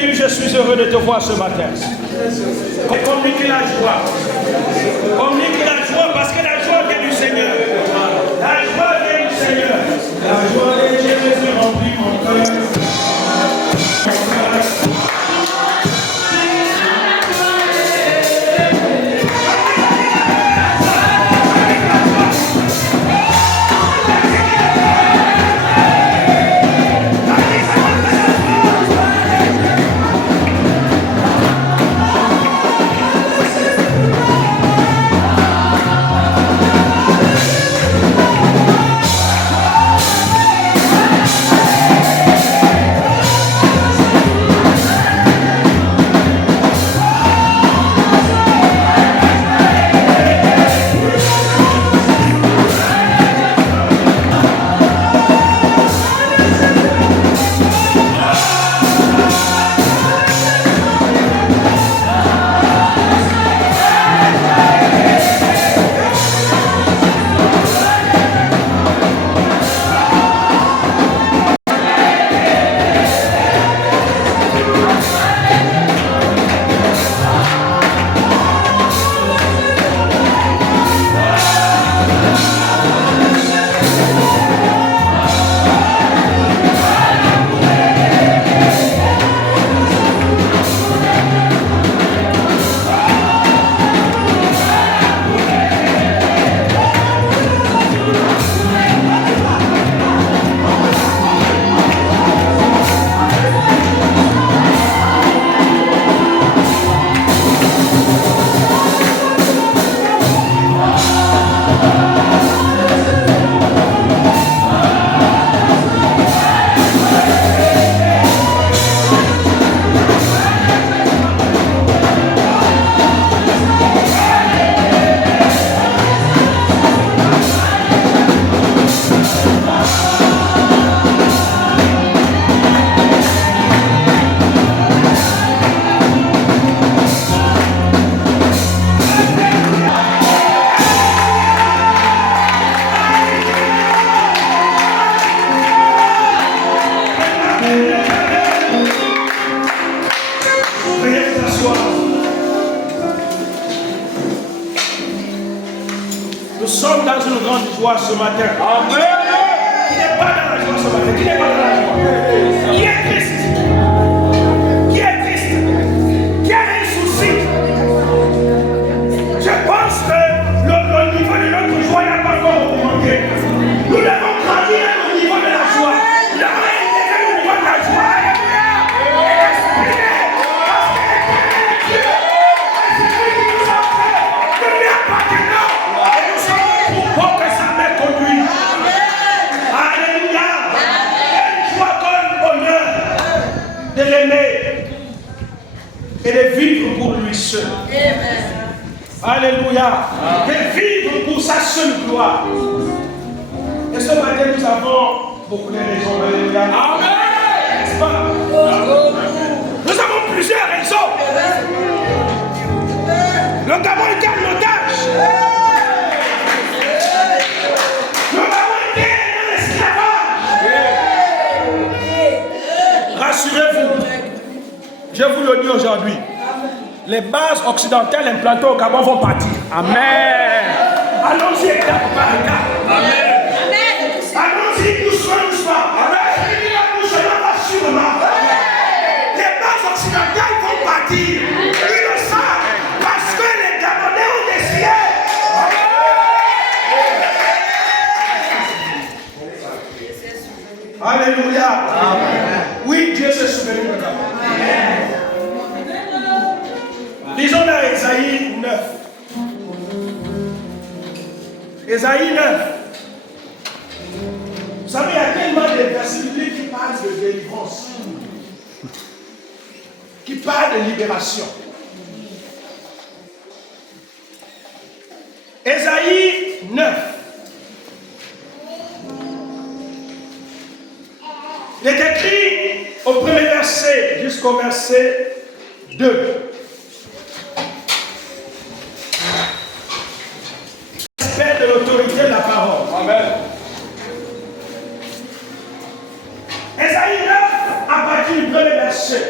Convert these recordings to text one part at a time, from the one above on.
dire, je suis heureux de te voir ce matin. Communiquez la joie. Communiquez la joie parce que la joie vient du Seigneur. La joie vient du Seigneur. La joie de Jésus remplit mon cœur. Nous sommes dans une grande joie ce matin. Amen. Qui n'est pas dans la joie ce matin? Qui n'est pas dans la joie? Qui est triste? Qui est triste? Qui a un souci? Je pense que le niveau de notre joie n'a pas encore augmenté. Nous devons grandir au niveau de la joie. Nous devons intégrer au niveau de la joie. De l'aimer et de vivre pour lui seul. Alléluia. De vivre pour sa seule gloire. Et ce matin, nous avons beaucoup de raisons. Alléluia. Amen. N'est-ce pas? Nous avons plusieurs raisons. Nous avons été en otage. Nous avons été en esclavage. Rassurez-vous. Je vous le dis aujourd'hui. Les bases occidentales implantées au Gabon vont partir. Amen. Allons-y étape par étape. Amen. Allons-y doucement. Amen. Sûrement. Les bases occidentales vont partir. Ils le savent parce que les Gabonais ont décidé. Alléluia. Amen. Oui, Dieu s'est souvenu de Gabon. Lisons dans Ésaïe 9. Ésaïe 9. Vous savez, il y a tellement de versets bibliques qui parlent de délivrance, qui parlent de libération. Ésaïe 9. Il est écrit au premier verset jusqu'au verset 2. Respect de l'autorité de la parole. Amen. Ésaïe 9, à partir du premier verset.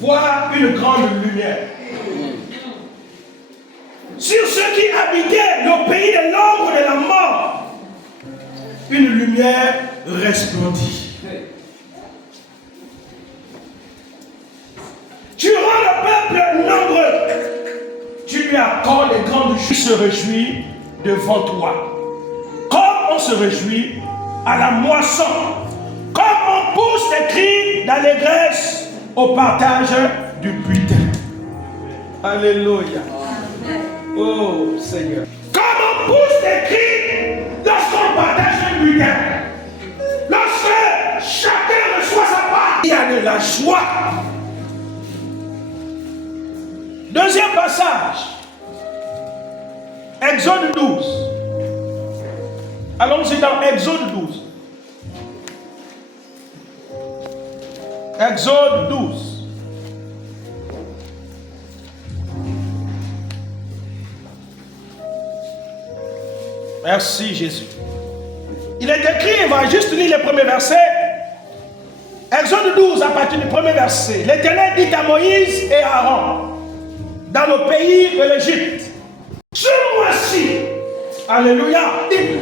voir une grande lumière. Sur ceux qui habitaient le pays de l'ombre de la mort, une lumière resplendit. Tu rends le peuple nombreux. Tu lui accordes les grandes choses. Il se réjouit devant toi. Comme on se réjouit à la moisson. Comme on pousse des cris d'allégresse au partage du butin. Alléluia. Oh Seigneur. Comme on pousse des cris lorsqu'on partage un butin. Lorsque chacun reçoit sa part, il y a de la joie. Deuxième passage. Exode 12. Allons-y dans Exode 12. Exode 12. Merci Jésus. Il est écrit, on va juste lire les premiers versets. Exode 12, à partir du premier verset. L'Éternel dit à Moïse et à Aaron, dans le pays de l'Égypte, ce mois-ci, alléluia,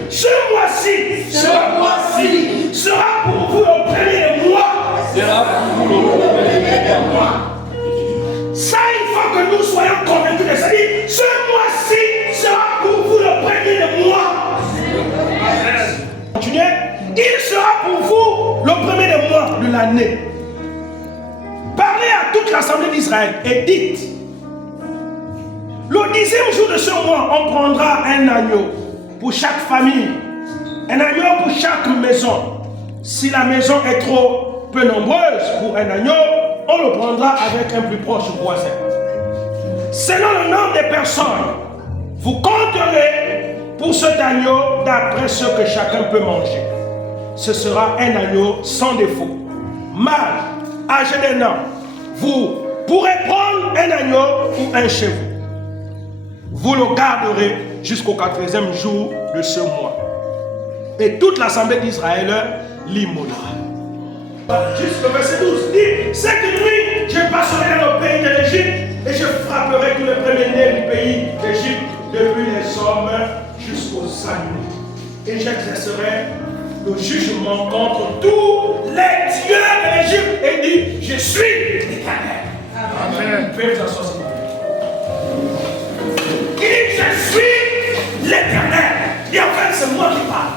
ce mois-ci sera pour vous le premier de mois. Ça, il faut que nous soyons convaincus de ça. Ce mois-ci sera pour vous le premier de mois. Continuez. Il sera pour vous le premier de mois de l'année. Parlez à toute l'assemblée d'Israël et dites, le 10e jour de ce mois, on prendra un agneau pour chaque famille, un agneau pour chaque maison. Si la maison est trop peu nombreuse pour un agneau, on le prendra avec un plus proche voisin. Selon le nombre des personnes, vous compterez pour cet agneau d'après ce que chacun peut manger. Ce sera un agneau sans défaut, mâle, âgé d'un an. Vous pourrez prendre un agneau ou un chevreau. Vous le garderez jusqu'au 4e jour de ce mois. Et toute l'assemblée d'Israël l'immolera. Jusqu'au verset 12 dit, cette nuit, je passerai dans le pays de l'Égypte et je frapperai tous les premiers-nés du pays d'Égypte, depuis les hommes jusqu'aux animaux. Et j'exercerai le jugement contre tous les dieux de l'Égypte et dit, je suis l'Éternel. Amen. Faites vous asseoir. Il dit, je suis l'Éternel. Et en fait, c'est moi qui parle.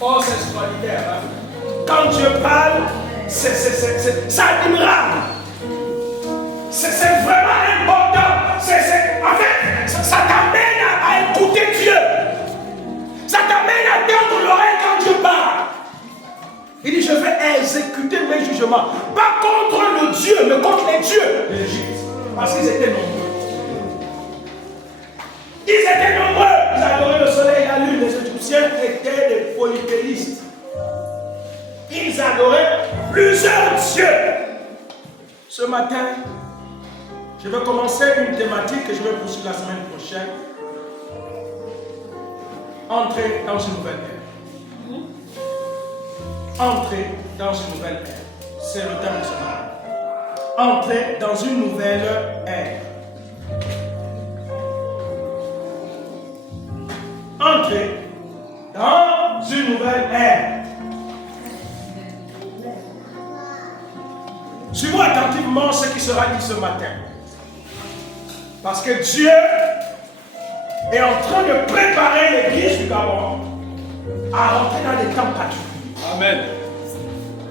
Oh, c'est extraordinaire. Hein? Quand Dieu parle, c'est admirable. C'est vraiment important. En fait, ça t'amène à écouter Dieu. Ça t'amène à tendre l'oreille quand Dieu parle. Il dit, je vais exécuter mes jugements. Pas contre le Dieu, mais contre les dieux de l'Égypte. Parce qu'ils étaient nombreux. Ils étaient nombreux. Ils adoraient le soleil et la lune. Les Égyptiens étaient des polythéistes. Ils adoraient plusieurs dieux. Ce matin, je vais commencer une thématique que je vais poursuivre la semaine prochaine. Entrer dans une nouvelle ère. Entrer dans une nouvelle ère. C'est le terme de ce matin. Entrer dans une nouvelle ère. Entrer dans une nouvelle ère. Suivons attentivement ce qui sera dit ce matin. Parce que Dieu est en train de préparer l'église du Gabon à rentrer dans les temps particuliers. Amen.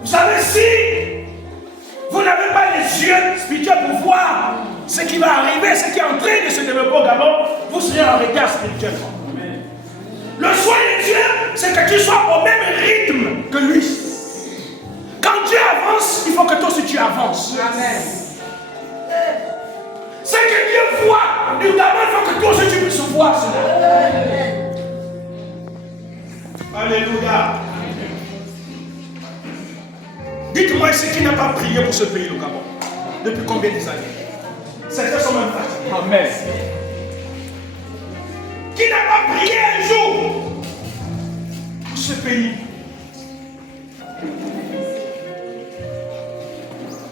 Vous savez, si vous n'avez pas les yeux spirituels pour voir ce qui va arriver, ce qui est en train de se développer au Gabon, vous serez en retard spirituellement. Amen. Le soin de Dieu, c'est que tu sois au même rythme que lui. Quand Dieu avance, il faut que toi aussi tu avances. Amen. Ce que Dieu voit, il faut que toi aussi tu puisses voir cela. Alléluia. Dites-moi ce qui n'a pas prié pour ce pays, le Gabon. Depuis combien d'années? Certains sont même fatigués. Amen. Qui n'a pas prié un jour pour ce pays?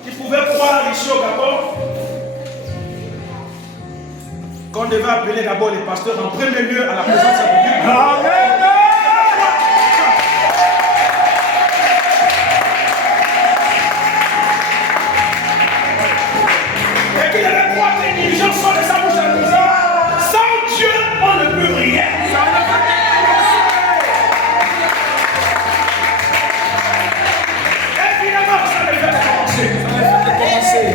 Qui pouvait croire ici devait appeler d'abord les pasteurs en premier lieu à la présence de Dieu. Amen. Et qu'il avait trois intelligences sur les embouches en disant, sans Dieu, on ne peut rien. Et finalement, ça ne fait que commencer.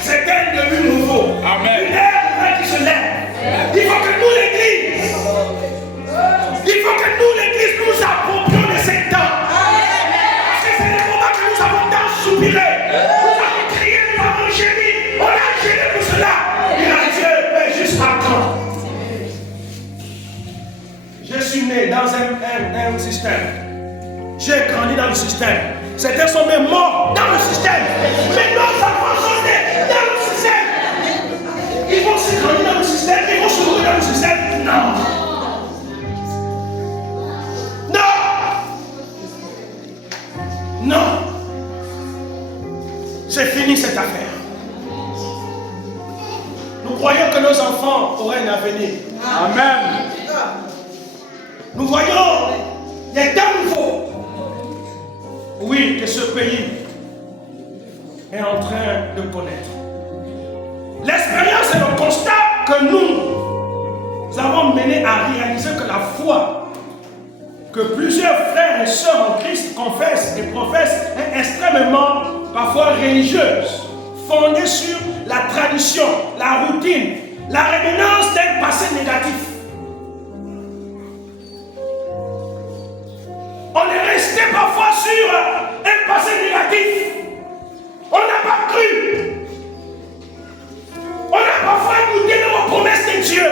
C'est un début nouveau. Amen. Une ère qui se lève. Il faut que nous, l'Église, nous approprions de ces temps. Parce que c'est le moment que nous avons tant soupiré. Nous avons crié, nous avons gémi. On a gêné pour cela. Il a dit, mais juste à quand? Je suis né dans un système. J'ai grandi dans le système. Certains sont même morts dans le système. Mais nos enfants sont nés dans le système. Ils vont se grandir dans le système. Ils vont se mourir dans le système. Non. Non. C'est fini cette affaire. Nous croyons que nos enfants auraient un avenir. Amen. Nous voyons des temps nouveaux. Oui, que ce pays est en train de connaître. L'expérience et le constat que nous avons mené à réaliser que la foi que plusieurs frères et sœurs en Christ confessent et professent est extrêmement parfois religieuse, fondée sur la tradition, la routine, la réminiscence d'un passé négatif. On est resté parfois sur un passé négatif. On n'a pas cru. On a parfois écouté nos promesses de Dieu.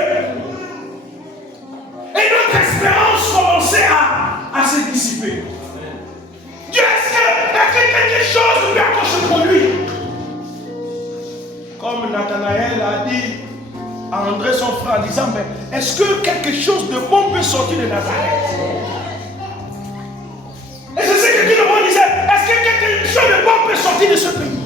Et notre espérance commençait à se dissiper. Dieu, est-ce que quelque chose peut encore se produire? Comme Nathanaël a dit à André son frère en disant, mais est-ce que quelque chose de bon peut sortir de Nazareth? Et c'est ce que tout le monde disait. Est-ce que quelque chose de bon peut sortir de ce pays?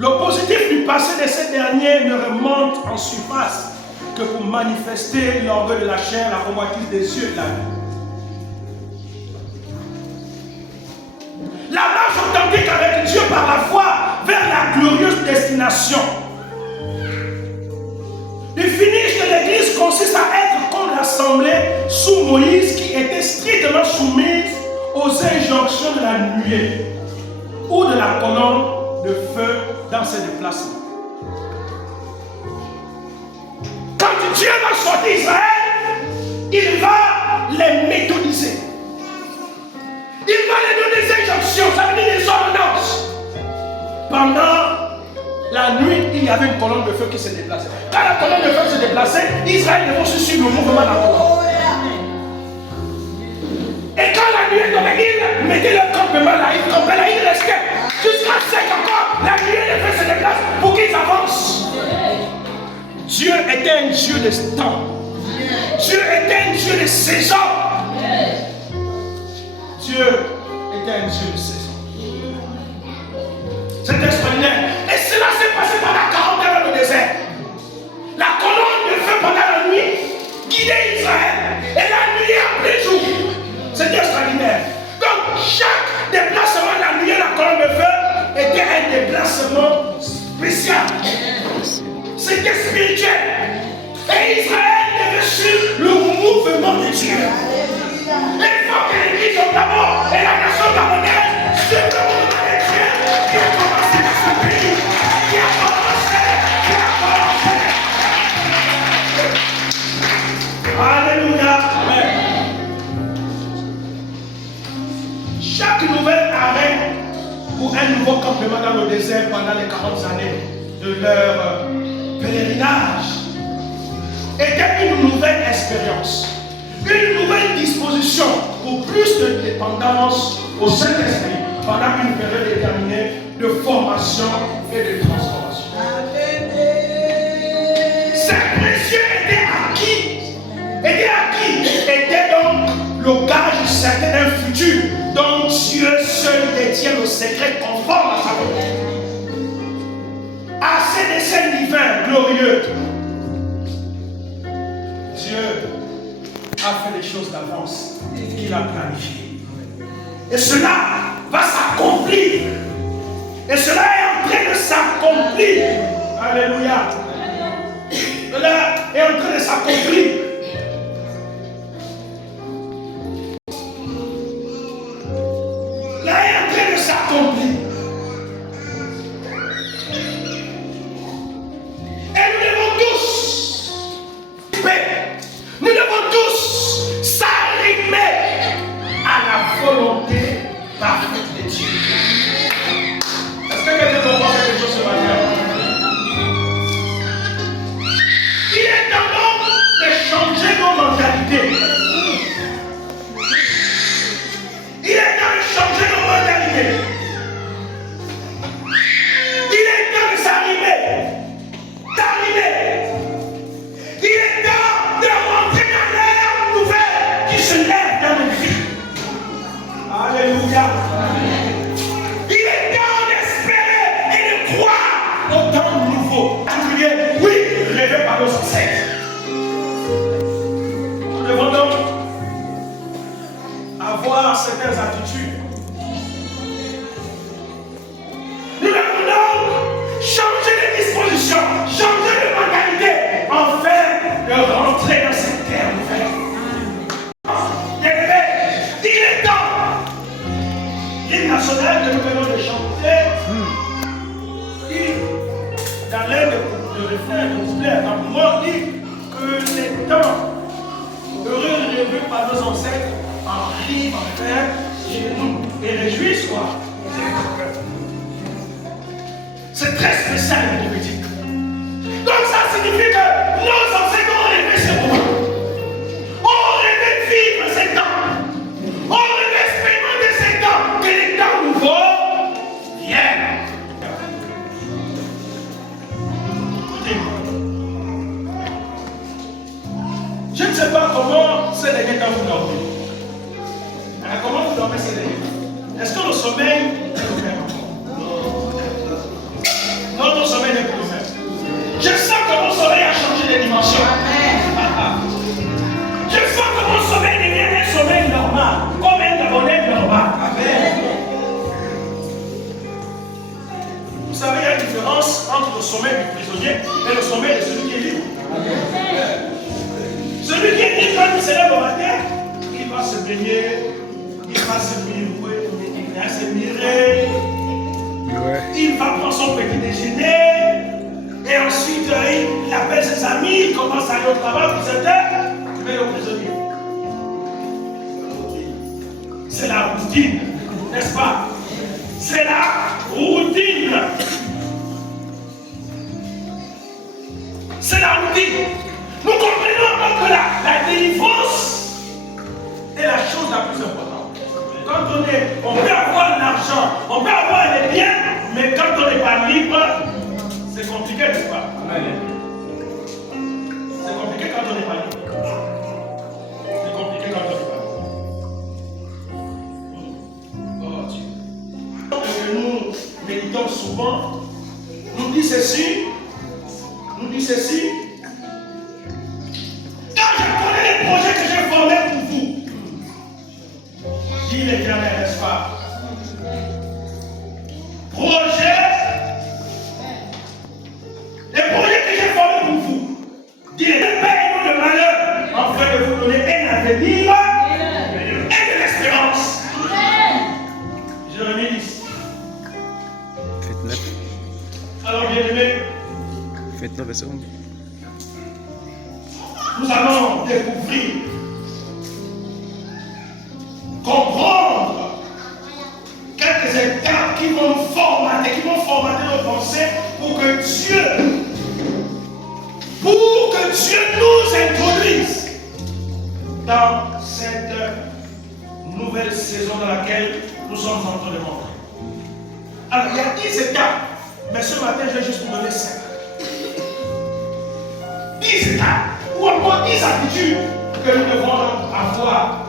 Le positif du passé de ces derniers ne remonte en surface que pour manifester l'orgueil de la chair, la convoitise des yeux de la vie. La marche authentique avec Dieu par la foi vers la glorieuse destination. Le finish de l'Église consiste à être comme l'assemblée sous Moïse qui était strictement soumise aux injonctions de la nuée ou de la colonne de feu dans ses déplacements. Quand Dieu va sortir Israël, il va les méthodiser. Il va les donner des injonctions, ça veut dire des ordonnances. Pendant la nuit, il y avait une colonne de feu qui se déplaçait. Quand la colonne de feu se déplaçait, Israël devait suivre le mouvement de la colonne. Et quand la nuit est tombée, il mettait leur campement là, il campait là, il restait. Jusqu'à ce qu'encore la nuit les feux se déplacent pour qu'ils avancent. Dieu était un Dieu de temps. Dieu était un Dieu de saison. Dieu était un Dieu de saison. C'est extraordinaire. Et cela s'est passé pendant 40 ans dans le désert. La colonne de feu pendant la nuit guidait Israël. Et la nuit après jour. C'est extraordinaire. Donc chaque déplacement de la nuit et la colonne de feu était un déplacement spécial. C'était spirituel. Et Israël devait suivre le mouvement de Dieu. Et il faut que l'Église au Gabon et la nation gabonaise suivent le mouvement de Dieu qui a commencé dans ce pays. Qui a commencé. Alléluia. Amen. Chaque nouvel arrêt ou un nouveau campement dans le désert pendant les 40 années de leur pèlerinage était une nouvelle expérience, une nouvelle disposition pour plus de dépendance au Saint-Esprit pendant une période déterminée de formation et de transformation. Ces précieux était donc le gage certain d'un futur dont Dieu seul détient le secret conforme à sa volonté. glorieux. Dieu a fait les choses d'avance qu'il a planifiées. Et cela va s'accomplir. Et cela est en train de s'accomplir. Alléluia. Cela est en train de s'accomplir. Cela est en train de s'accomplir. Et nous devons tous, nous devons tous s'arrimer à la volonté parfaite de Dieu. Est-ce que quelqu'un comprend quelque chose ce matin? Il est temps de changer nos mentalités. Il est temps de changer nos mentalités. Il est temps de s'arrimer. Il est temps de rentrer dans l'ère nouvelle qui se lève dans nos vies. Alléluia. Il est temps d'espérer et de croire au temps nouveau. Oui, rêvé par nos ancêtres. Nous devons donc avoir certaines attitudes. Nous devons donc changer de disposition, changer de mentalité, afin de rentrer dans cette terre nouvelle. Il est temps. L'hymne national que nous venons de chanter, dans l'air de refrain, de couplet, dans le mot, dit que les temps heureux rêvés par nos ancêtres arrivent enfin chez nous et réjouissent-toi. C'est très spécial et prophétique. Donc ça signifie que nos ancêtres ont rêvé ce moment. Ont rêvé de vivre ces temps. Ont rêvé d'expérimenter ces temps. Que les temps nouveaux viennent. Écoutez-moi. Je ne sais pas comment ces derniers temps vous dormez. Alors, comment vous dormez ces derniers temps? Est-ce que le sommeil est le même? Notre sommeil n'est plus le même. Je sens que mon sommeil a changé de dimension. Je sens que mon sommeil devient un sommeil normal, comme un abonné normal. Vous savez, il y a une différence entre le sommeil du prisonnier et le sommeil de celui qui est libre. Celui qui est libre, quand il se lève au matin, il va se baigner, il va se mirer, il va se mirer. Il va prendre son petit déjeuner et ensuite il appelle ses amis, il commence à aller au travail, puis il met le prisonnier. C'est la routine, n'est-ce pas? C'est la routine. C'est la routine. Nous comprenons que la délivrance est la chose la plus importante. Quand on peut avoir l'argent, on peut avoir les biens, mais quand on n'est pas libre, c'est compliqué, n'est-ce pas? C'est compliqué quand on n'est pas libre. C'est compliqué quand on n'est pas libre. Oh Dieu. Que nous méditons souvent, nous dit ceci. Quand je connais les projets que j'ai formés pour vous, dit l'Éternel, n'est-ce pas? Les projets que j'ai formés pour vous, dit l'Éternel, paix et non de malheur, afin de vous donner un avenir et de l'espérance. Jérémie 10. Faites 9. Alors, bien aimé, Faites 9 verset 11. nous allons découvrir, comprendre quelques étapes qui vont formater nos pensées pour que Dieu nous introduise dans cette nouvelle saison dans laquelle nous sommes en train de rentrer. Alors, il y a 10 étapes, mais ce matin, je vais juste vous donner 5. 10 étapes, ou encore 10 attitudes que nous devons avoir.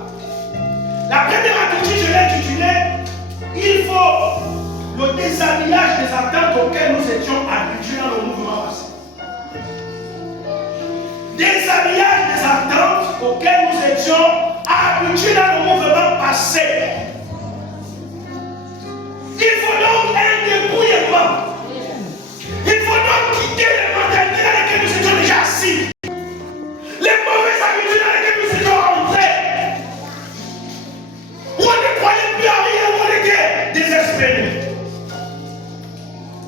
La première attitude, je l'ai intitulée, il faut le déshabillage des attentes auxquelles nous étions habitués dans le mouvement passé. déshabillage des attentes auxquelles nous étions habitués dans le mouvement passé. Il faut donc un débrouillement. Il faut donc quitter les mentalités dans lesquelles nous étions déjà assis. Les mauvaises habitudes dans lesquelles nous étions entrés. Où on ne croyait plus à rien, où on était désespérés.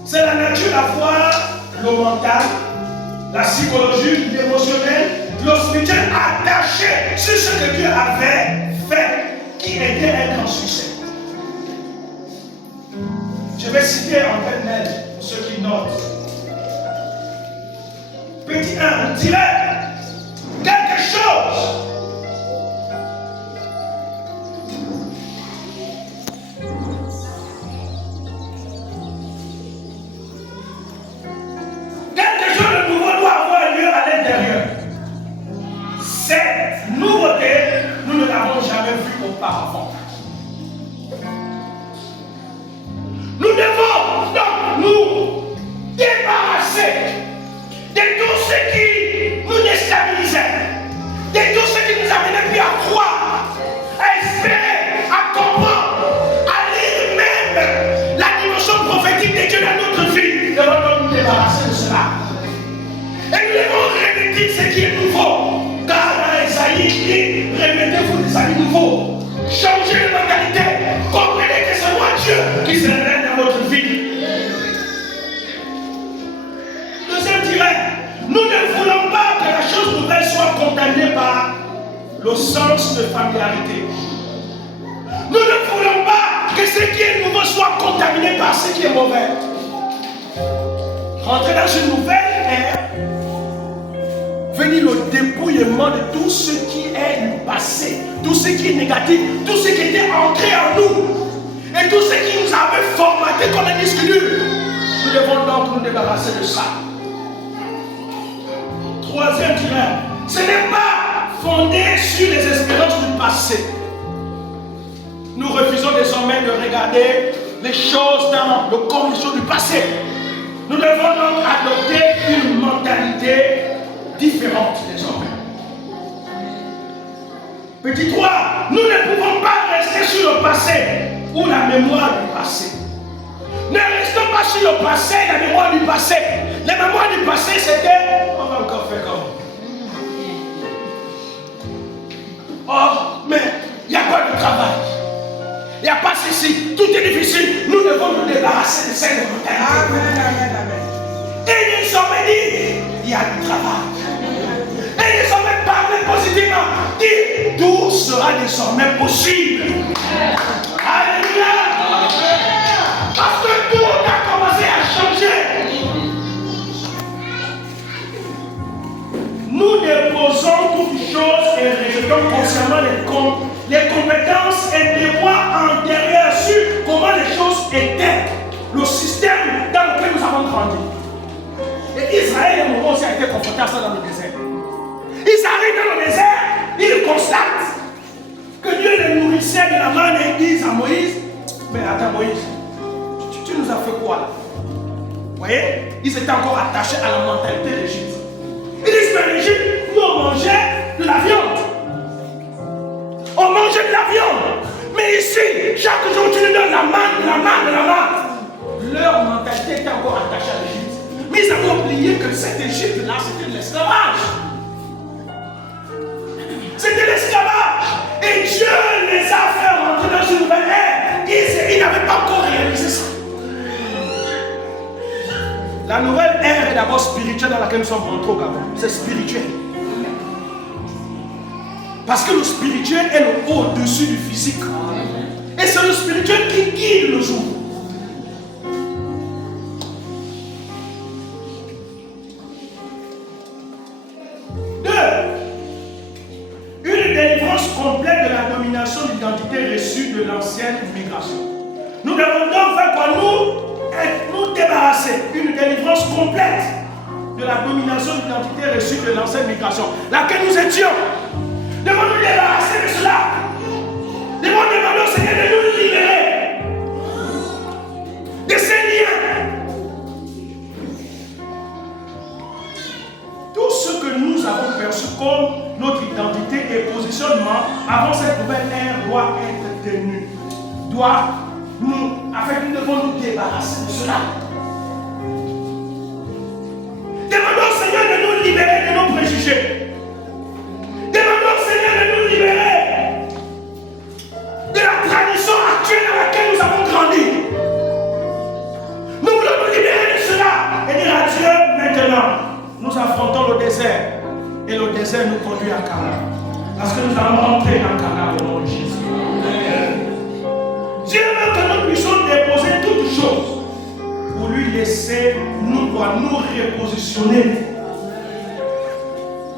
C'est la nature, la foi, le mental, la psychologie, l'émotionnel, le spirituel attaché sur ce que Dieu avait fait, qui était un grand succès. Je vais citer en pêle-mêle pour ceux qui notent. Petit 1, on dirait quelque chose. Quelque chose de nouveau doit avoir lieu à l'intérieur. Cette nouveauté, nous ne l'avons jamais vue auparavant. Nous devons donc nous débarrasser de tout ce qui nous déstabilisait, de tout ce qui nous amenait plus à croire, à espérer, à comprendre, à lire même la dimension prophétique de Dieu dans notre vie. Nous devons donc nous débarrasser de cela. Et nous devons revêtir ce qui est nouveau. Car dans Esaïe, il dit, remettez-vous des habits nouveaux. Changez de mentalité. Comprenez que c'est moi Dieu qui se révèle dans votre vie. Deuxième tiret, nous ne voulons pas que la chose nouvelle soit contaminée par le sens de familiarité. Nous ne voulons pas que ce qui est nouveau soit contaminé par ce qui est mauvais. Rentrer dans une nouvelle ère, venir le dépouillement de tout ce qui est du passé, tout ce qui est négatif, tout ce qui était ancré en nous, et tout ce qui nous avait formaté comme un disque dur. Nous devons donc nous débarrasser de ça. Troisième tiret, ce n'est pas fondé sur les espérances du passé. Nous refusons désormais de regarder les choses dans le corps des choses du passé. Nous devons donc adopter une mentalité différente désormais. Petit 3, nous ne pouvons pas rester sur le passé ou la mémoire du passé. Ne restons pas sur le passé et la mémoire du passé. La mémoire du passé, c'était on va encore faire comme. Oh, mais il n'y a pas de travail. Il n'y a pas ceci. Tout est difficile. Nous devons nous débarrasser de cette mentalité. Amen, amen, amen. Et ils ont dit, il y a du travail. Et ils ont même parlé positivement. Dit, tout sera désormais possible. Alléluia. Parce que tout a commencé à changer. Nous déposons toutes choses et rejetons concernant les compétences et les voies antérieures sur comment les choses étaient. Le système dans lequel nous avons grandi. Et Israël, à un moment aussi, a été confronté à ça dans le désert. Ils arrivent dans le désert, ils constatent que Dieu les nourrissait de la manne et ils disent à Moïse, mais attends Moïse, tu nous as fait quoi là? Vous voyez, ils étaient encore attachés à la mentalité d'Égypte. Ils disent, mais l'Égypte, nous on mangeait de la viande. On mangeait de la viande. Mais ici, chaque jour tu nous donnes la manne, de la manne, de la manne. Leur mentalité était encore attachée à l'Égypte. Mais ils avaient oublié que cette Égypte-là, c'était de l'esclavage. C'était l'esclavage. Et Dieu les a fait rentrer dans une nouvelle ère. Ils n'avaient pas encore réalisé ça. La nouvelle ère est d'abord spirituelle dans laquelle nous sommes rentrés au Gabon. C'est spirituel. Parce que le spirituel est le au-dessus du physique. Et c'est le spirituel qui guide le jour. Une délivrance complète de la domination d'identité reçue de l'ancienne migration. Nous devons donc faire quoi? Nous débarrasser. Une délivrance complète de la domination d'identité reçue de l'ancienne migration. Laquelle nous étions. Devons nous débarrasser de cela. Devons demander au Seigneur de nous libérer de ces liens. Tout ce que nous avons perdu comme notre identité et positionnement avant cette nouvelle ère doit être tenu. Afin que nous devons nous débarrasser de cela. Demandons au Seigneur de nous libérer de nos préjugés. Demandons au Seigneur de nous libérer de la tradition actuelle dans laquelle nous avons grandi. Nous voulons nous libérer de cela et dire à Dieu maintenant, nous affrontons le désert et le désert nous conduit à Canaan. Parce que nous allons rentrer dans Canaan au nom de Jésus. Dieu veut que nous puissions déposer toutes choses pour lui laisser nous repositionner.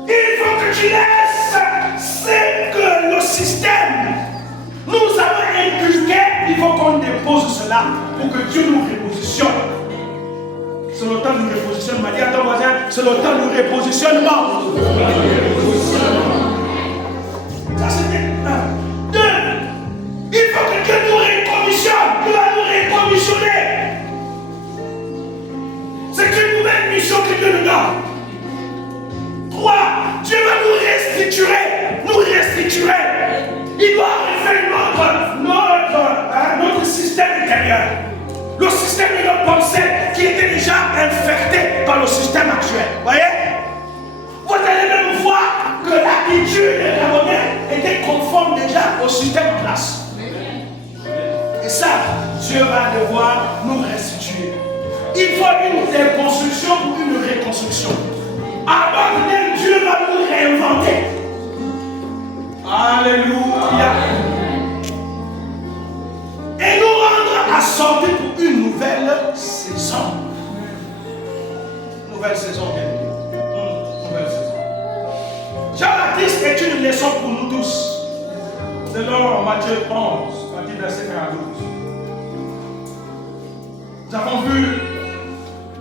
Il faut que tu laisses ce que le système nous a inculqué. Il faut qu'on dépose cela pour que Dieu nous repositionne. C'est le temps du repositionnement. Dis à ton voisin, c'est le temps du repositionnement. Ça c'était un. Deux, il faut que Dieu nous recommissionne. Il va nous recommissionner. C'est une nouvelle mission que Dieu nous donne. 3. Dieu va nous restituer. Nous restituer. Il doit refaire notre système intérieur. Le système de notre pensée qui était déjà infecté par le système actuel. Voyez? Vous allez même voir que l'attitude des Gabonais était conforme déjà au système en place. Et ça, Dieu va devoir nous restituer. Il faut une déconstruction pour une reconstruction. Avant même, Dieu va nous réinventer. Alléluia. Et nous rendre assortis pour une nouvelle saison. Nouvelle saison, bien aimé. Nouvelle saison. Jean-Baptiste est une leçon pour nous tous. Selon Matthieu 11, verset 1 à 12. Nous avons vu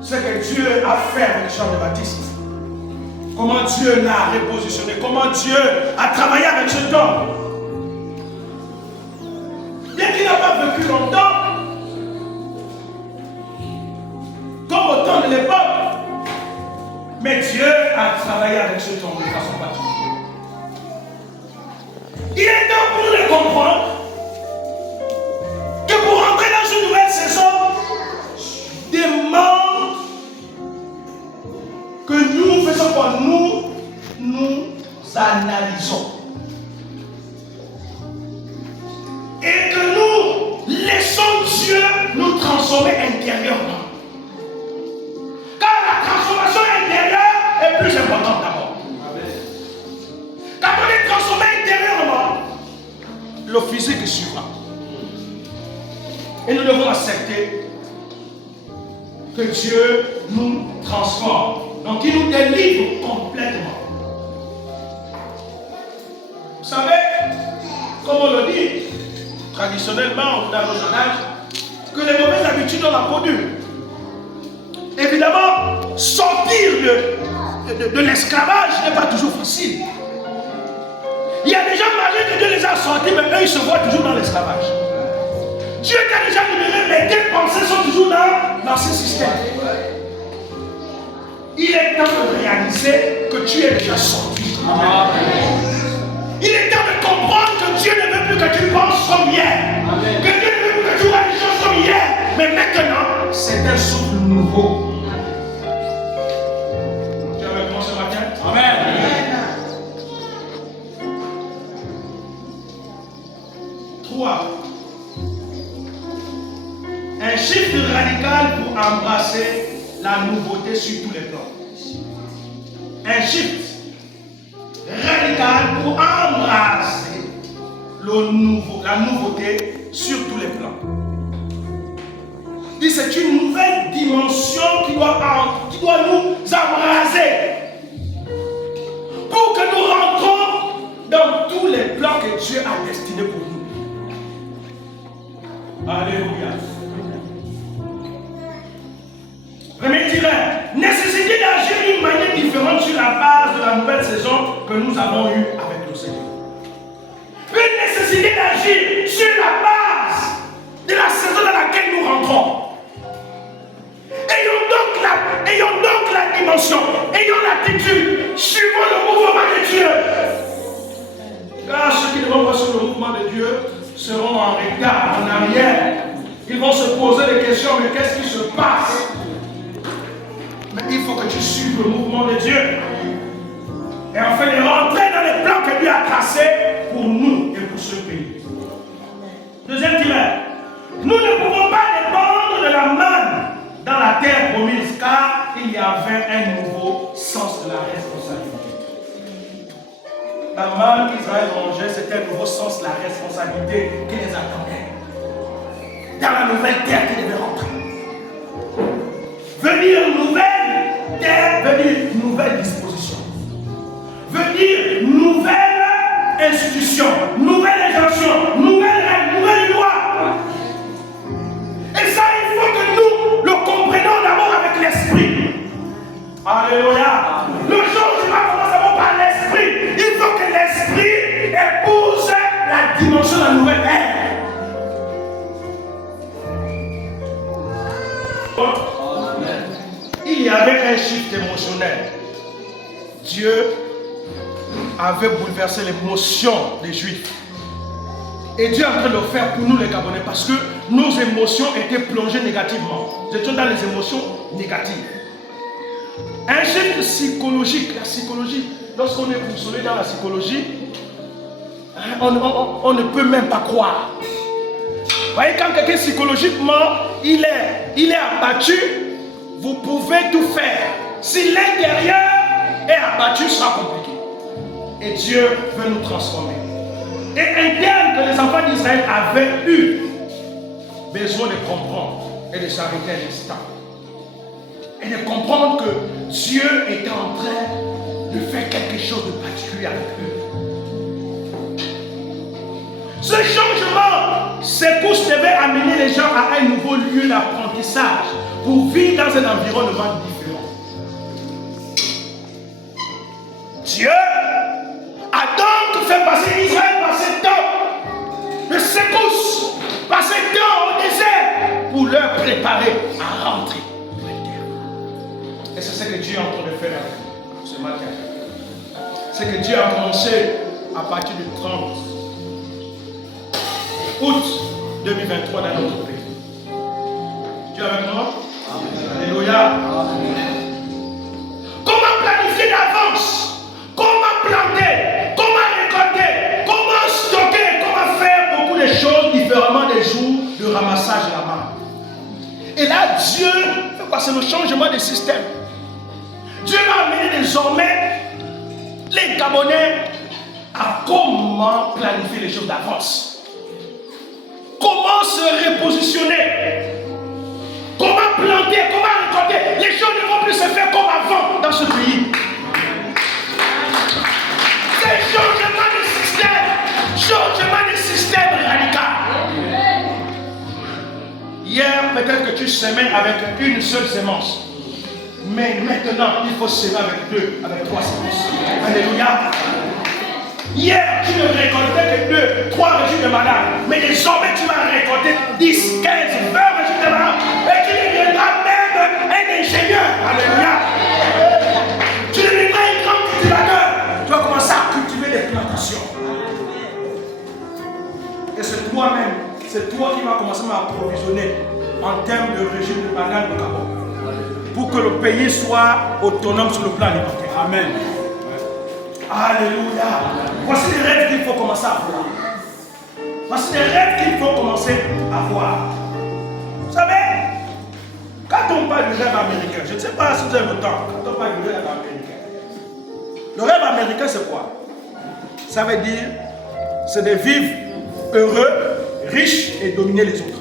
ce que Dieu a fait avec Jean-Baptiste. Comment Dieu l'a repositionné. Comment Dieu a travaillé avec cet homme. Bien qu'il n'a pas vécu longtemps, comme au temps de l'époque, mais Dieu a travaillé avec cet homme de façon particulière. Il est temps pour nous de comprendre que pour entrer dans une nouvelle saison, demande que nous faisons quoi? Nous analysons. Et que nous laissons Dieu nous transformer intérieurement. Car la transformation intérieure est plus importante d'abord. Quand on est transformé intérieurement, le physique suivra. Et nous devons accepter que Dieu nous transforme. Donc il nous délivre complètement. Vous savez, comme on le dit traditionnellement dans nos âges, que les mauvaises habitudes ont la peau dure. Évidemment, sortir de l'esclavage n'est pas toujours facile. Il y a des gens malgré que Dieu les a sortis, mais eux ils se voient toujours dans l'esclavage. Dieu t'a déjà libéré, mais tes pensées sont toujours dans ce système. Il est temps de réaliser que tu es déjà sorti. Il est temps de comprendre que Dieu ne veut plus que tu penses comme hier. Que Dieu ne veut plus que tu vois les choses comme hier. Mais maintenant, c'est un souffle nouveau. Tu es avec moi ce matin? Amen. Un shift radical pour embrasser la nouveauté sur tous les plans. Un shift radical pour embrasser la nouveauté sur tous les plans. C'est une nouvelle dimension qui doit nous embraser pour que nous rentrons dans tous les plans que Dieu a destinés pour nous. Alléluia. Premier tirage, nécessité d'agir d'une manière différente sur la base de la nouvelle saison que nous avons eue avec le Seigneur. Une nécessité d'agir sur la base de la saison dans laquelle nous rentrons. Ayons donc la dimension, ayons l'attitude, suivons le mouvement de Dieu. le mouvement de Dieu. Et enfin de rentrer dans les plans que Dieu a tracés pour nous et pour ce pays. Deuxième dimanche, nous ne pouvons pas dépendre de la manne dans la terre promise, car il y avait un nouveau sens de la responsabilité. La manne qu'Israël mangeait, c'était un nouveau sens de la responsabilité qui les attendait. Dans la nouvelle terre qui devait rentrer. Venir nouvelle terre, venir nouvelle disposition. Venir nouvelle institution, nouvelle injonction, nouvelle règle, nouvelle loi. Et ça, il faut que nous le comprenions d'abord avec l'esprit. Alléluia. Le changement commence d'abord par l'esprit. Il faut que l'esprit épouse la dimension de la nouvelle ère. Il y avait un shift émotionnel. Dieu avait bouleversé l'émotion des Juifs. Et Dieu est en train de le faire pour nous les Gabonais parce que nos émotions étaient plongées négativement. Nous étions dans les émotions négatives. Un shift psychologique, la psychologie, lorsqu'on est boussolé dans la psychologie, on ne peut même pas croire. Vous voyez, quand quelqu'un psychologiquement, il est abattu, vous pouvez tout faire. Si l'intérieur est abattu, ça sera compliqué. Et Dieu veut nous transformer. Et un terme que les enfants d'Israël avaient eu besoin de comprendre et de s'arrêter un instant. Et de comprendre que Dieu était en train de faire quelque chose de particulier avec eux. Ce changement, ces courses devaient amener les gens à un nouveau lieu d'apprentissage pour vivre dans un environnement différent. Dieu a donc fait passer Israël par ce temps de secousses, par ce temps au désert pour leur préparer à rentrer. Et c'est ce que Dieu est en train de faire avec nous ce matin. C'est que Dieu a commencé à partir du 30 août 2023 dans notre pays. Dieu est avec nous? Alléluia. Comment planifier d'avance? Comment planter? Comment récolter? Comment stocker? Comment faire beaucoup de choses différemment des jours de ramassage de la main? Et là, Dieu fait quoi? C'est le changement de système. Dieu va amener désormais les Gabonais à comment planifier les choses d'avance. Comment se repositionner. Comment planter, comment récolter. Les choses ne vont plus se faire comme avant dans ce pays. C'est changement de système radical. Hier, peut-être que tu semais avec une seule semence. Mais maintenant, il faut semer avec 2, avec 3 semences. Alléluia. Hier, tu ne récoltais que 2, 3 régimes de malades. Mais désormais, tu vas récolter 10, 15, 20 régimes de malades. Et tu deviendras même un ingénieur. Alléluia. Tu deviendras un grand cultivateur. Tu vas commencer à cultiver des plantations. Et c'est toi-même, c'est toi qui vas commencer à approvisionner en termes de régime de bananes au Gabon. Pour que le pays soit autonome sur le plan alimentaire. Amen. Alléluia. Voici les rêves qu'il faut commencer à voir. Voici les rêves qu'il faut commencer à voir. Vous savez, quand on parle du rêve américain, je ne sais pas si vous avez le temps, quand on parle du rêve américain, le rêve américain c'est quoi? Ça veut dire, c'est de vivre heureux, riche et dominer les autres.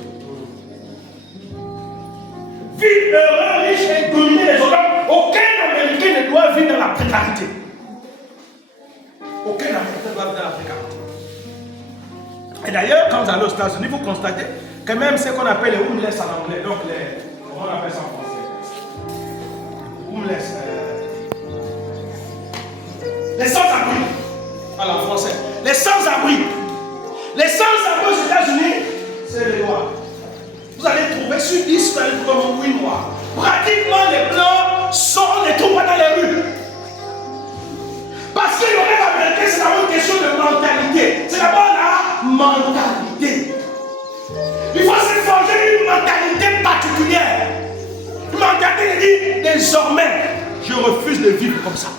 Vivre heureux, riche et dominer les autres. Aucun Américain ne doit vivre dans la précarité. Aucun Américain ne doit vivre dans la précarité. Et d'ailleurs, quand vous allez aux États-Unis, vous constatez que même ce qu'on appelle les homeless en anglais, donc les, comment on appelle ça en français? Homeless. Les sans-abri. Voilà, en français. Les sans-abri. Les sans-abri aux États-Unis, c'est les noirs. Vous allez trouver sur 10, vous allez trouver 8 noirs. Pratiquement les blancs sont les troupes dans les rues. Parce que le rêve américain, c'est d'abord une question de mentalité. C'est d'abord la mentalité. Il faut se forger une mentalité particulière. Une mentalité qui dit désormais, je refuse de vivre comme ça.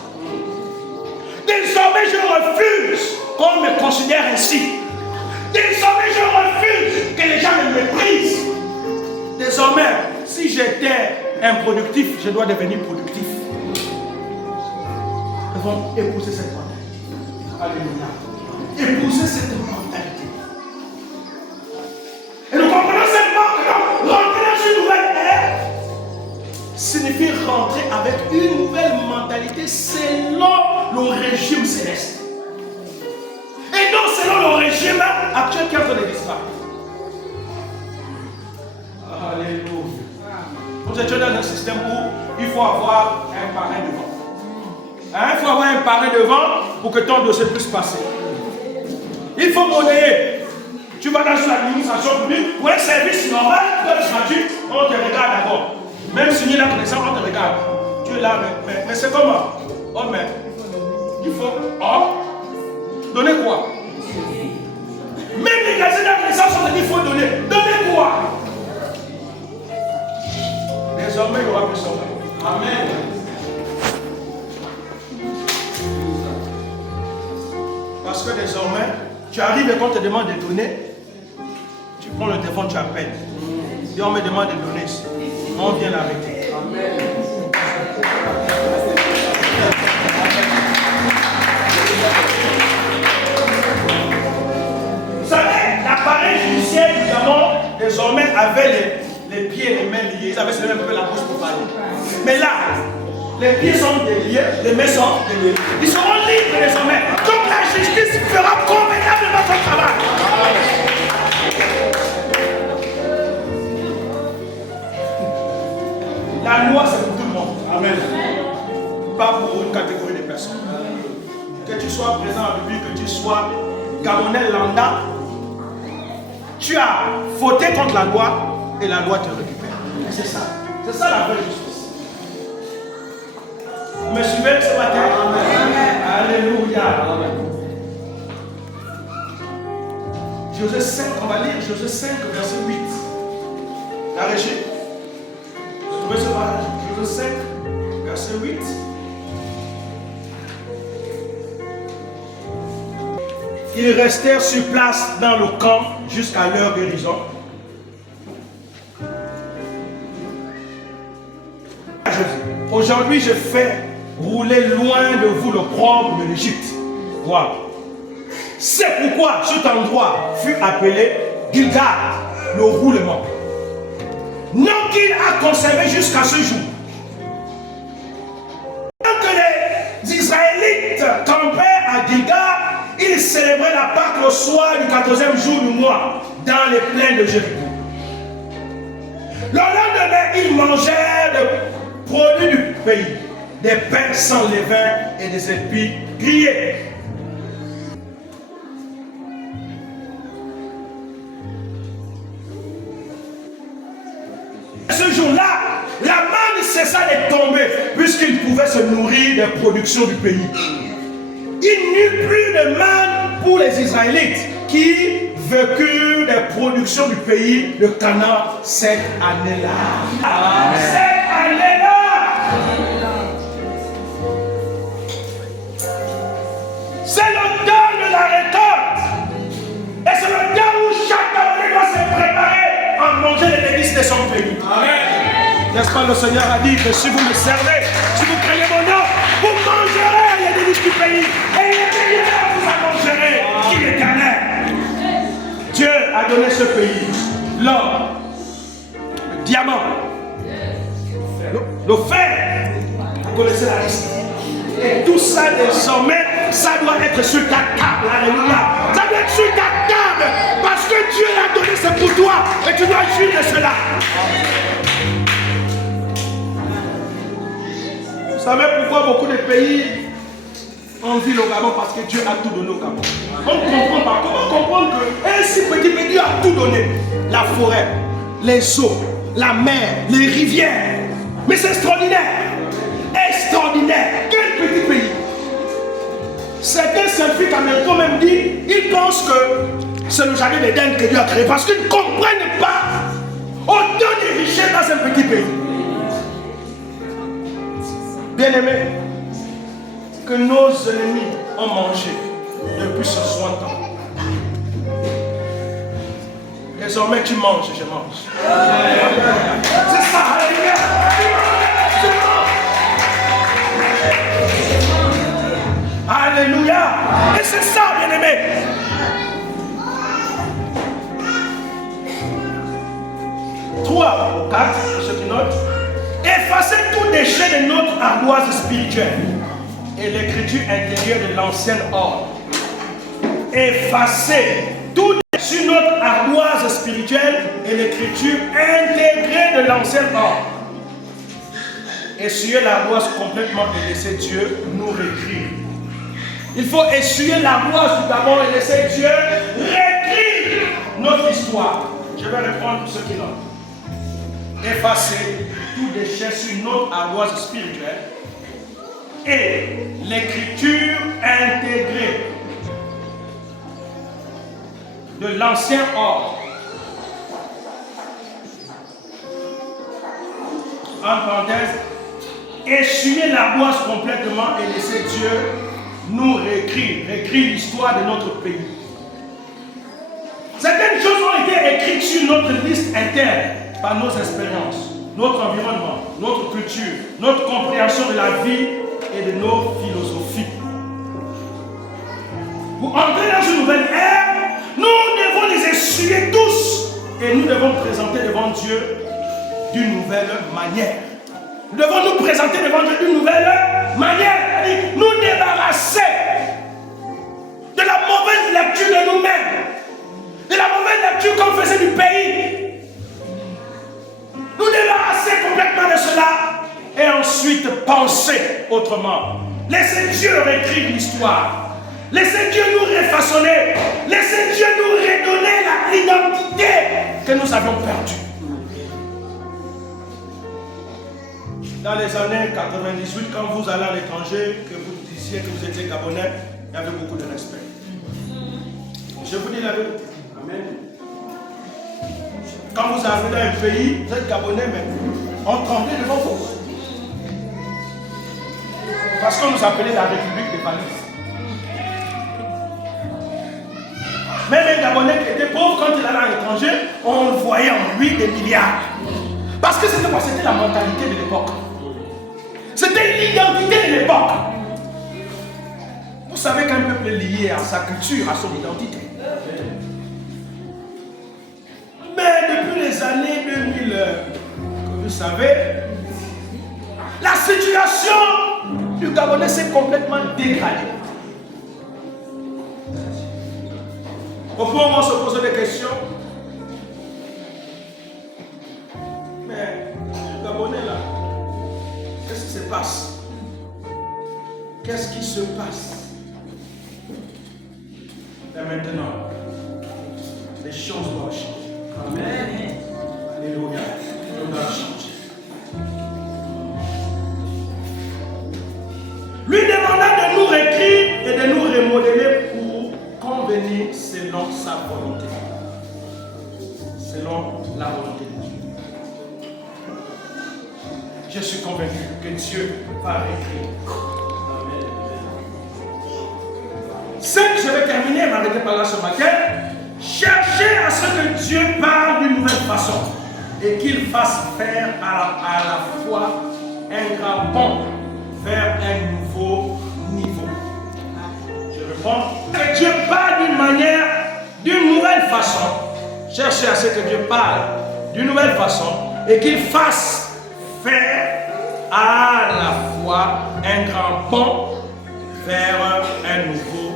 Désormais, je refuse qu'on me considère ainsi. Désormais, je refuse que les gens me méprisent. Désormais, si j'étais improductif, je dois devenir productif. Nous devons épouser cette mentalité. Alléluia. Épouser cette mentalité. Et nous comprenons simplement que rentrer dans une nouvelle ère signifie rentrer avec une nouvelle mentalité selon le régime céleste. Et non selon le régime actuel qui est en train de disparaître. Alléluia. Nous étions dans un système où il faut avoir un parrain devant. Il faut avoir un parrain devant pour que ton dossier puisse passer. Il faut monnayer. Tu vas dans une administration publique pour un service normal, gratuit, on te regarde d'abord. Même si il y a la connaissance, on te regarde. Tu es là, mais c'est comment? Oh, mais il faut. Oh, donner quoi? Même les gazettes de connaissance, on te dit qu'il faut donner. Donner quoi? Désormais, il y aura plus de sommeil. Amen. Parce que désormais, tu arrives et quand on te demande de donner, tu prends le téléphone, tu appelles. Et on me demande de donner. On vient l'arrêter. Vous savez, l'appareil judiciaire, évidemment, désormais avait les pieds et les mains liés. Ils avaient seulement un peu la bouche pour parler. Mais là, les pieds sont déliés, les mains sont déliées. Ils seront libres désormais. Donc la justice fera convenablement son travail. La loi, c'est pour tout le monde. Amen. Pas pour une catégorie de personnes. Que tu sois présent en République, que tu sois Gabonais lambda, tu as fauté contre la loi et la loi te récupère. C'est ça. C'est ça la vraie justice. Vous me suivez ce matin? Amen. Alléluia. Amen. Josué 5, on va lire Josué 5, verset 8. La régie. Vous trouvez ce passage? Josué 5, verset 8. Ils restèrent sur place dans le camp jusqu'à leur guérison. Aujourd'hui, je fais rouler loin de vous l'opprobre de l'Égypte. Wow. C'est pourquoi cet endroit fut appelé Gilgal, le roulement. Nom qu'il a conservé jusqu'à ce jour. Quand les Israélites campaient à Gilgal, ils célébraient la Pâque le soir du 14e jour du mois dans les plaines de Jéricho. Le lendemain, ils mangèrent des produits du pays, des pains sans levain et des épis grillés. Ce jour-là, la manne cessa de tomber puisqu'ils pouvaient se nourrir des productions du pays. Il n'y eut plus de manne pour les Israélites qui vécurent des productions du pays de Canaan cette année-là. Cette année-là. C'est le temps de la récolte. Et c'est le temps où chaque Gabonais doit se préparer à manger les délices de son pays. Amen. N'est-ce pas, le Seigneur a dit que si vous me servez, si vous craignez mon nom, vous mangerez les délices du pays. Et les meilleurs vous en mangerez. Qui est éternel. Dieu a donné ce pays l'or, le diamant, le fer. Vous connaissez la liste. Et tout ça désormais, ça doit être sur ta table. Alléluia. Ça doit être sur ta table. Parce que Dieu l'a donné, c'est pour toi. Et tu dois jouir de cela. Vous savez pourquoi beaucoup de pays envient le Gabon? Parce que Dieu a tout donné au Gabon. On ne comprend pas. Comment comprendre qu'un si petit pays, Dieu a tout donné? La forêt, les eaux, la mer, les rivières. Mais c'est extraordinaire. Extraordinaire. Quel petit pays. Certains scientifiques américains même dit, ils pensent que c'est le jardin d'Éden que Dieu a créé. Parce qu'ils ne comprennent pas autant de richesses dans un petit pays. Bien-aimés, que nos ennemis ont mangé depuis 60 ans. Désormais, tu manges et je mange. C'est ça, alléluia. Alléluia. Et c'est ça, bien-aimé. Trois ou quatre, ceux qui notent. Effacer tout déchet de notre ardoise spirituelle et l'écriture intérieure de l'ancien ordre. Effacer tout déchet sur notre ardoise spirituelle et l'écriture intégrée de l'ancien ordre. Essuyer l'ardoise complètement et laisser Dieu nous réécrire. Il faut essuyer l'ardoise tout d'abord et laisser Dieu réécrire notre histoire. Je vais répondre pour ceux qui l'ont. Effacer tout déchet sur notre ardoise spirituelle et l'écriture intégrée de l'ancien ordre. En parenthèse, essuyer l'ardoise complètement et laisser Dieu nous réécrire l'histoire de notre pays. Certaines choses ont été écrites sur notre liste interne par nos expériences, notre environnement, notre culture, notre compréhension de la vie et de nos philosophies. Pour entrer dans une nouvelle ère, nous devons les essuyer tous et nous devons présenter devant Dieu d'une nouvelle manière. Nous devons nous présenter devant Dieu d'une nouvelle manière. C'est-à-dire nous débarrasser de la mauvaise lecture de nous-mêmes, de la mauvaise lecture qu'on faisait du pays. Nous débarrasser complètement de cela et ensuite penser autrement. Laissez Dieu réécrire l'histoire. Laissez Dieu nous refaçonner. Laissez Dieu nous redonner l'identité que nous avions perdue. Dans les années 98, quand vous allez à l'étranger, que vous disiez que vous étiez Gabonais, il y avait beaucoup de respect. Je vous dis la vérité. Amen. Quand vous arrivez dans un pays, vous êtes Gabonais, mais on tremblait devant vous. Parce qu'on nous appelait la République des valises. Même un Gabonais qui était pauvre, quand il allait à l'étranger, on voyait en lui des milliards. Parce que c'était quoi? C'était la mentalité de l'époque. C'était l'identité de l'époque. Vous savez qu'un peuple est lié à sa culture, à son identité. Mais depuis les années 2000, comme vous savez, la situation du Gabonais s'est complètement dégradée. Au point où on se pose des questions. Mais le Gabonais là, qu'est-ce qui se passe? Qu'est-ce qui se passe? Et maintenant, les choses doivent changer. Amen. Alléluia. Tout doit changer. Lui demanda de nous réécrire et de nous remodeler pour convenir selon sa volonté. Selon la volonté de Dieu. Je suis convaincu que Dieu va réécrire. Amen. Je vais terminer, m'arrêter par là ce matin. Cherchez à ce que Dieu parle d'une nouvelle façon et qu'il fasse faire à la fois un grand bond vers un nouveau niveau. Je réponds que Dieu parle d'une manière, d'une nouvelle façon. Cherchez à ce que Dieu parle d'une nouvelle façon et qu'il fasse faire à la fois un grand bond vers un nouveau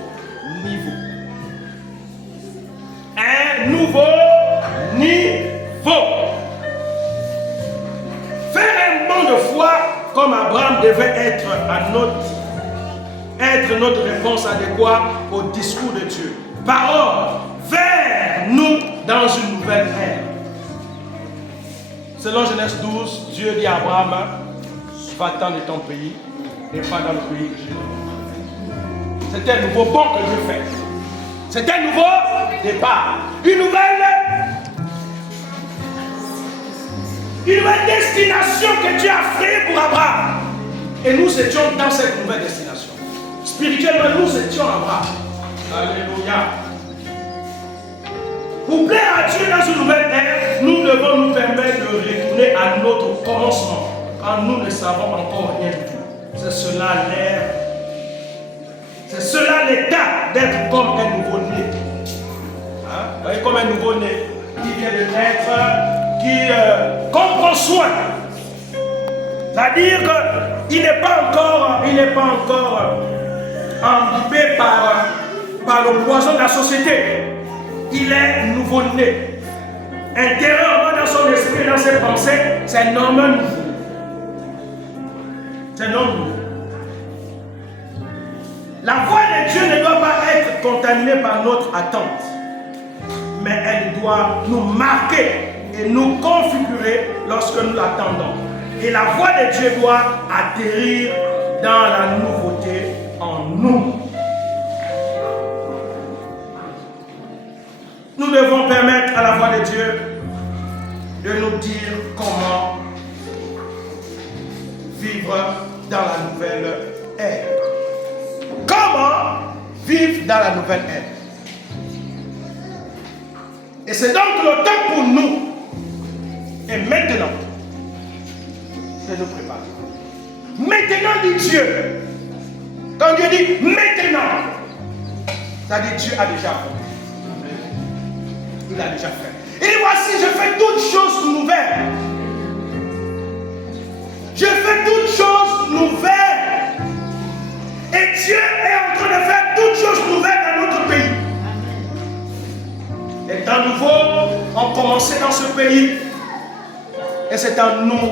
niveau. Un nouveau niveau. Faire un bond de foi comme Abraham devait être notre réponse adéquate au discours de Dieu. Parole vers nous dans une nouvelle ère. Selon Genèse 12, Dieu dit à Abraham, va-t'en de ton pays et pas dans le pays que je te donne. C'était un nouveau bond que Dieu fait. C'est un nouveau départ. Une nouvelle destination que Dieu a créée pour Abraham. Et nous étions dans cette nouvelle destination. Spirituellement, nous étions là-bas. Alléluia. Pour plaire à Dieu dans une nouvelle ère, nous devons nous permettre de retourner à notre commencement. Quand nous ne savons encore rien du tout. C'est cela l'ère. C'est cela l'état d'être comme un nouveau-né. Hein? Vous voyez, comme un nouveau-né qui vient de naître, qu'on prend soin. C'est-à-dire qu'il n'est pas encore imbibé par le poison de la société. Il est nouveau-né. Intérieurement dans son esprit, dans ses pensées, c'est un homme nouveau. C'est un homme nouveau. La voix de Dieu ne doit pas être contaminée par notre attente, mais elle doit nous marquer et nous configurer lorsque nous l'attendons. Et la voix de Dieu doit atterrir dans la nouveauté en nous. Nous devons permettre à la voix de Dieu de nous dire comment vivre dans la nouvelle ère. Comment vivre dans la nouvelle ère. Et c'est donc le temps pour nous, et maintenant, de nous préparer. Maintenant, dit Dieu. Quand Dieu dit maintenant, ça dit Dieu a déjà fait. Il a déjà fait. Et voici, je fais toutes choses nouvelles. Je fais toutes choses nouvelles. Et Dieu est en train de faire toutes choses nouvelles dans notre pays. Les temps nouveaux ont commencé dans ce pays. Et c'est à nous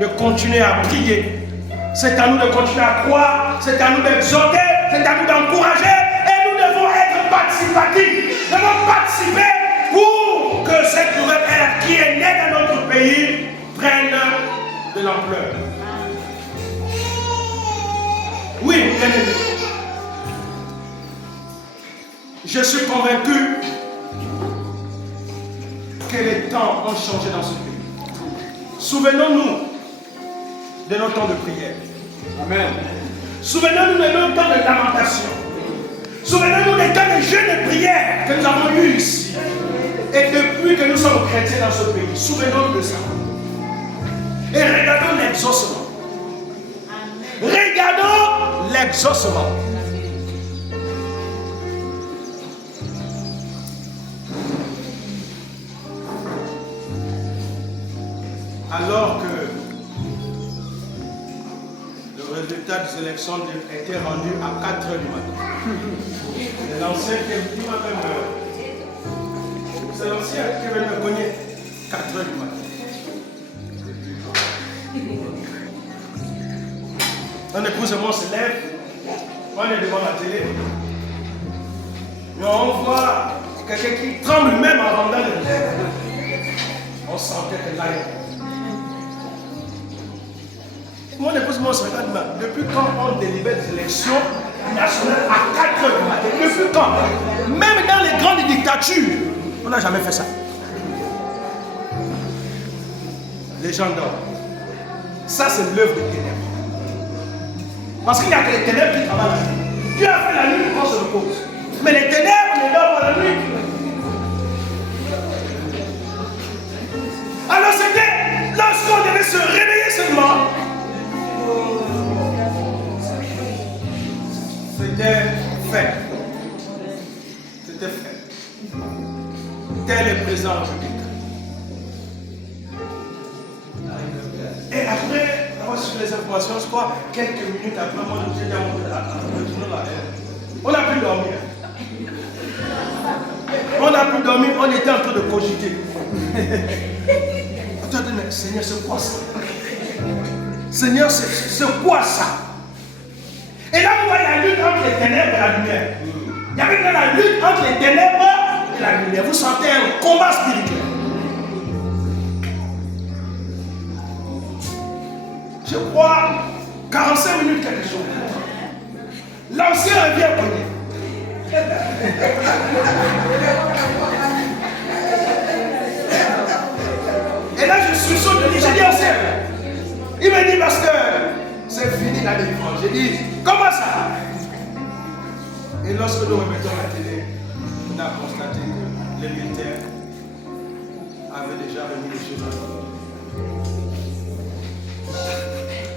de continuer à prier. C'est à nous de continuer à croire. C'est à nous d'exhorter. C'est à nous d'encourager. Et nous devons être participatifs. Nous devons participer pour que cette nouvelle ère qui est née dans notre pays prenne de l'ampleur. Oui, bien aimé. Je suis convaincu que les temps ont changé dans ce pays. Souvenons-nous de nos temps de prière. Amen. Souvenons-nous de nos temps de lamentation. Souvenons-nous des temps de jeûne et de prière que nous avons eus ici. Et depuis que nous sommes chrétiens dans ce pays, souvenons-nous de ça. Et regardons l'exaucement. Regardons l'exaucement. Alors que le résultat des élections était rendu à 4 h du matin. C'est l'ancien qui m'a même. C'est l'ancien qui est venu me cogner 4 h du matin. Mon épouse et moi se lève, on est devant la télé. Mais on voit quelqu'un qui tremble même en rendant le lèvres. On sentait que là. Mon épouse et moi se regarde, depuis quand on délibère des élections nationales à 4 h du matin? Depuis quand? Même dans les grandes dictatures, on n'a jamais fait ça. Les gens dorment. Ça, c'est l'œuvre des ténèbres. Parce qu'il n'y a que les ténèbres qui travaillent la nuit. Dieu a fait la nuit pour qu'on se repose. Mais les ténèbres ne dorment pas la nuit. Alors c'était lorsqu'on devait se réveiller seulement. C'était fait. C'était fait. Tel est présent en République. Et après avoir su les informations, je crois, quelques minutes après, moi, j'ai dit à mon frère, on n'a pu dormir. On n'a pu dormir, on était en train de cogiter. Attendez, mais Seigneur, c'est quoi ça? Seigneur, c'est quoi ça? Et là, vous voyez la lutte entre les ténèbres et la lumière. Il y avait la lutte entre les ténèbres et la lumière. Vous sentez un combat spirituel. Je crois 45 minutes quelque chose. L'ancien revient cogner. Et là je suis chaud de lui, j'ai dit ancien. Il me dit pasteur, c'est fini. la délivrance. J'ai dit, comment ça? Et lorsque nous remettons la télé, on a constaté que les militaires avaient déjà remis les choses à l'ordre.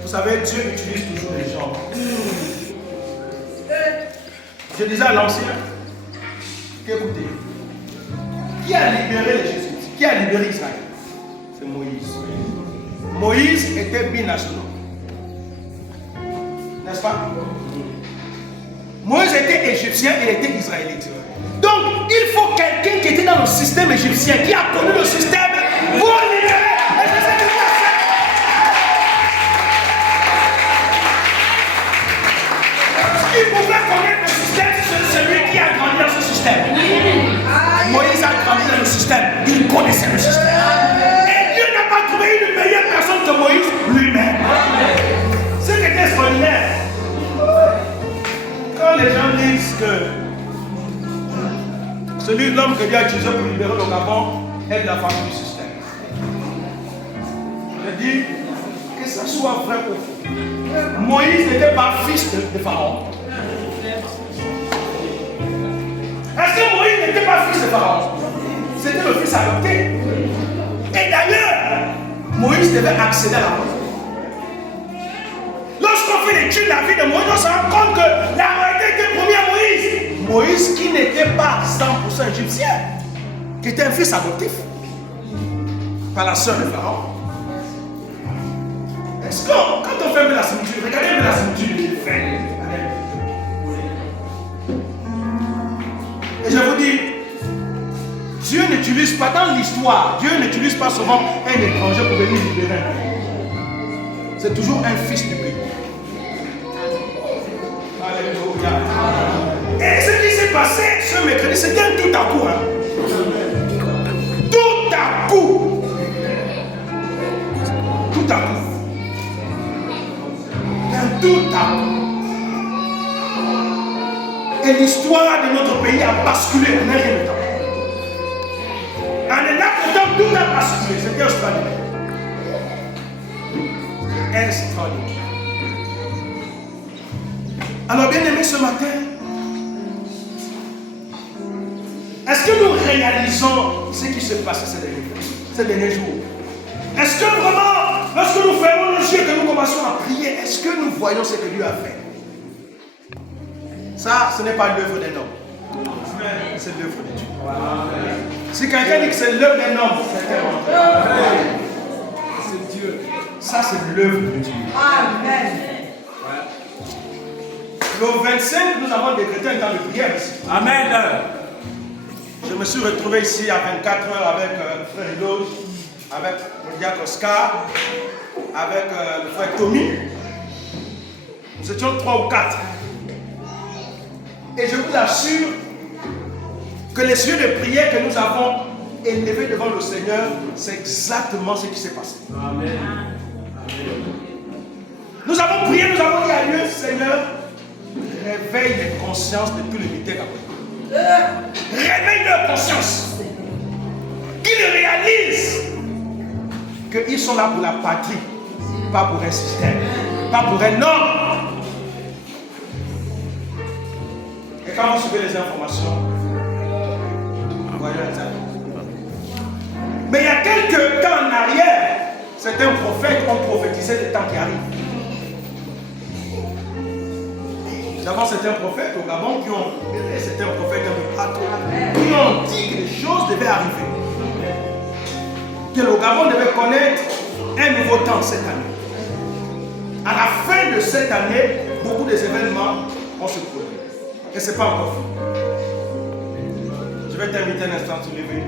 Vous savez, Dieu utilise toujours les gens. Je disais à l'ancien qu'écoutez, qui a libéré les Jésuites? Qui a libéré Israël? C'est Moïse. Moïse était binational. N'est-ce pas? Moïse était égyptien, il était israélite. Donc, il faut quelqu'un qui était dans le système égyptien, qui a connu le système pour libérer. Il pouvait connaître le système, c'est celui qui a grandi dans ce système. Moïse a grandi dans le système, il connaissait le système. Et Dieu n'a pas trouvé une meilleure personne que Moïse lui-même. Ce qui est extraordinaire, quand les gens disent que l'homme que Dieu a utilisé pour libérer le Gabon est de la famille du système, je dis que ça soit vrai ou faux. Moïse n'était pas fils de Pharaon. Est-ce que Moïse n'était pas fils de Pharaon? C'était le fils adopté. Et d'ailleurs, Moïse devait accéder à la royauté. Lorsqu'on fait l'étude de la vie de Moïse, on se rend compte que la royauté était promise à Moïse. Moïse qui n'était pas 100% égyptien, qui était un fils adoptif par la sœur de Pharaon. Est-ce que quand on fait un peu la similitude, regardez un peu la similitude qu'il fait. Et je vous dis, Dieu n'utilise pas dans l'histoire, Dieu n'utilise pas souvent un étranger pour venir libérer un pays. C'est toujours un fils du pays. Alléluia. Et ce qui s'est passé ce mercredi, c'était un tout à coup. Hein? Tout à coup. Tout à coup. Un tout à coup. Et l'histoire de notre pays a basculé en un rien de temps. En un laps de temps, tout a basculé. C'était extraordinaire. Extraordinaire. Alors, bien aimé, ce matin, est-ce que nous réalisons ce qui se passe ces derniers jours? Est-ce que vraiment, lorsque nous fermons nos yeux, que nous commençons à prier, est-ce que nous voyons ce que Dieu a fait? Ça, ce n'est pas l'œuvre d'un homme. C'est l'œuvre de Dieu. Si quelqu'un dit que c'est l'œuvre d'un homme, c'est Dieu. Ça, c'est l'œuvre de Dieu. Amen. Le 25, nous avons décrété un temps de prière ici. Amen. Je me suis retrouvé ici à 24 heures avec le frère Hilo, avec le diacre Oscar, avec le frère Tommy. Nous étions 3 ou 4. Et je vous assure que les yeux de prière que nous avons élevés devant le Seigneur, c'est exactement ce qui s'est passé. Amen. Nous avons prié, nous avons dit à Dieu, Seigneur, réveille les consciences de tous les militaires après. Réveille leur conscience. Qu'ils réalisent qu'ils sont là pour la patrie, pas pour un système, pas pour un homme. Et quand vous suivez les informations, voyez ça. Mais il y a quelques temps en arrière, certains prophètes ont prophétisé des temps qui arrivent. Nous avons certains prophètes au Gabon qui ont, certains prophètes un peu partout, qui ont dit que les choses devaient arriver. Que le Gabon devait connaître un nouveau temps cette année. À la fin de cette année, beaucoup des événements vont se produire. Et ce n'est pas encore fini. Je vais t'inviter un instant à te lever.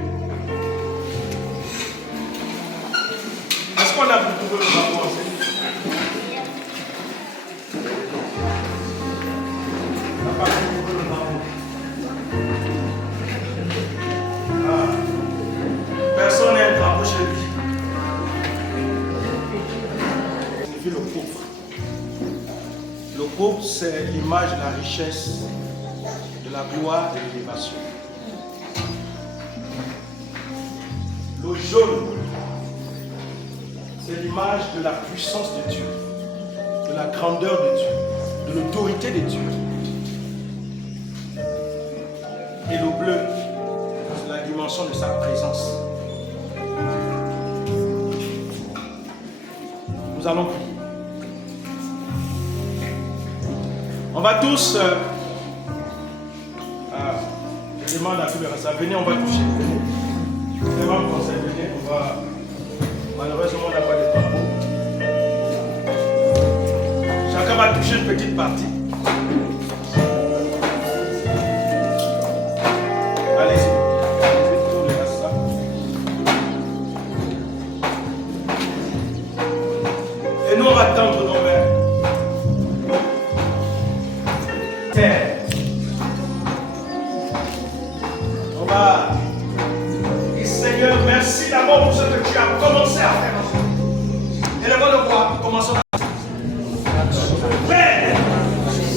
Est-ce qu'on a beaucoup de rapports? Personne n'a un drapeau chez lui. Ça signifie le pauvre. Le pauvre, c'est l'image de la richesse, de la gloire, de l'élévation. Le jaune, c'est l'image de la puissance de Dieu. de la grandeur de Dieu, de l'autorité de Dieu. Et le bleu, c'est la dimension de sa présence. Nous allons prier. On va tous, je demande à tous les responsables, venez, on va toucher. Venez. Vraiment, conseil, venez, on va. Malheureusement, on n'a pas de tambour. Chacun va toucher une petite partie. Allez-y. Et nous, on va tendre nos mains. Terre. On va dire Seigneur, merci d'abord pour ce que tu as commencé à faire. Élevons le voix, commençons.